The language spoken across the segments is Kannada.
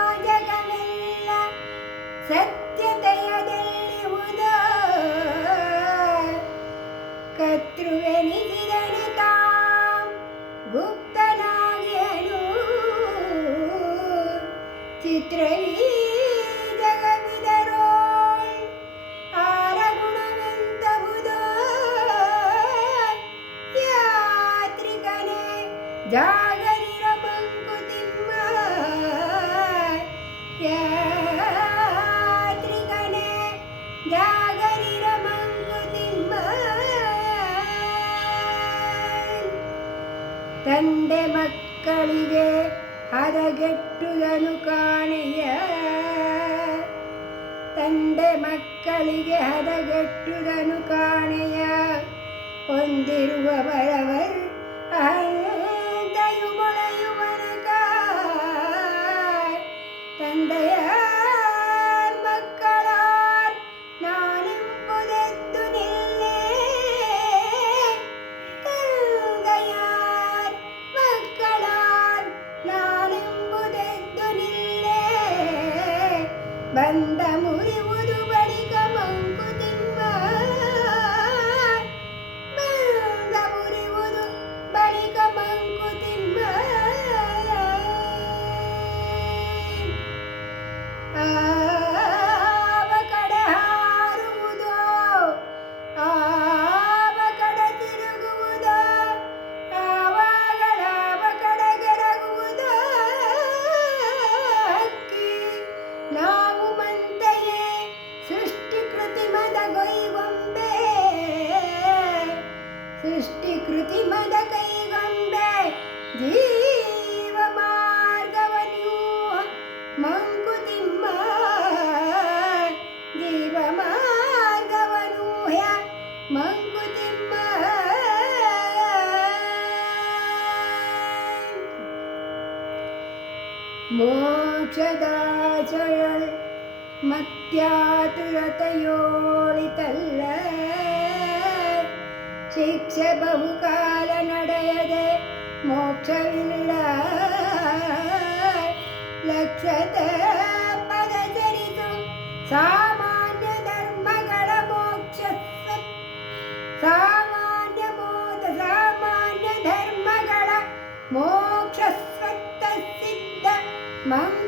ಕೃತಿಮವಾದಗವೆಲ್ಲ ಸತ್ಯತೆಯದಲ್ಲಿಹುದು ಕರ್ತೃವೆನಿಸಿದನು ತಾಂ ಗುಪ್ತನಾಗಿಯನು. ಚಿತ್ರಯ യാത്രികനെ തന്റെ മക്കളിಗೆ ಹದಗೆಟ್ಟುದನು കാണിയ തന്റെ മക്കളിലെ മക്കളിಗೆ ഹതകെട്ടുതനു കാണയ ഒന്നിരുവരവർ Bye. മോക്ഷദാശകൾ മത്യാതുരതയോളിതല്ല? ശിക്ഷ ಬಹುಕಾಲ ನಡೆಯದೆ മോക്ഷവില്ല ലക്ഷത പദചരിതു സാ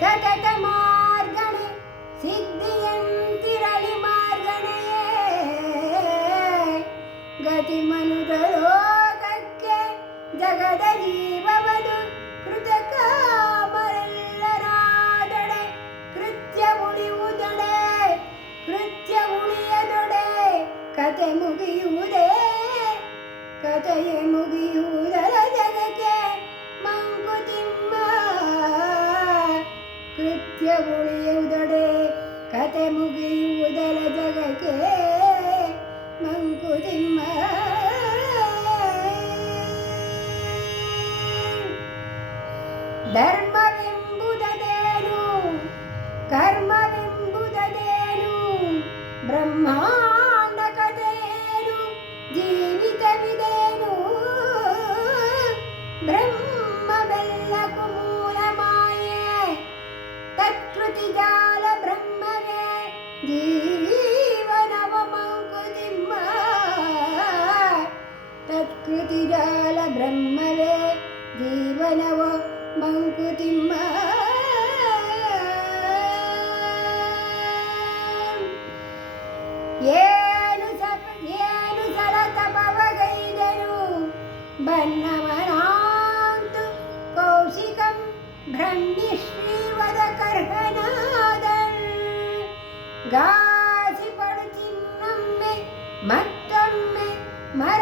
ಸತತ ಮಾರ್ಗಣೆ ಸಿದ್ಧಿಯಂತಿರಲಿ ಮಾರ್ಗಣೆಯೇ. ಗತಿ ಮನುಗಳು ಧರ್ಮವೆಂಬುದದೇನು ಕರ್ಮವೆಂಬುದದೇನು ಬ್ರಹ್ಮಾಂಡ ಕಥೆಯೇನು ಜೀವಿತವಿದೇನು ಬ್ರಹ್ಮವೆಲ್ಲಕ್ಕೂ ಮೂಲ ಮಾಯೆ ತತ್ಕೃತಿ ಜಾಲ ಬ್ರಹ್ಮವೇ ಜೀವನವ ಮಂಕುತಿಮ್ಮ ತತ್ಕೃತಿ ಜಾಲ ಬ್ರಹ್ಮವೇ ಜೀವನವೋ ಏನು ಸಪ ಏನು ಸಲ ತಪವಗೈದನು ಬನ್ನವನಾಂತು ಕೌಶಿಕಂ ಬ್ರಹ್ಮಿ ಶ್ರೀವದ ಕರ್ಹನಾದಳ್ ಗಾಸಿ ಪಡುತ್ತಿನ್ನೊಮ್ಮೆ ಮತ್ತೊಮ್ಮೆ ಮರ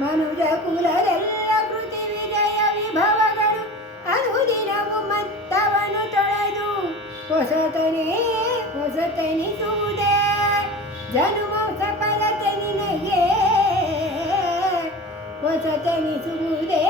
ಮನುಜ ಕುಲದೆಲ್ಲ ಕೃತಿ ವಿಜಯ ವಿಭವಗಳು. ಅನುದಿನವು ಮತ್ತವನು ತೊಳೆದು ಹೊಸತನೇ ಹೊಸತೆನಿಸುವುದೇ. ಜನುಮ ಸಫಲತೆ ನಿನಗೆ ಹೊಸತೆನಿಸುವುದೇ.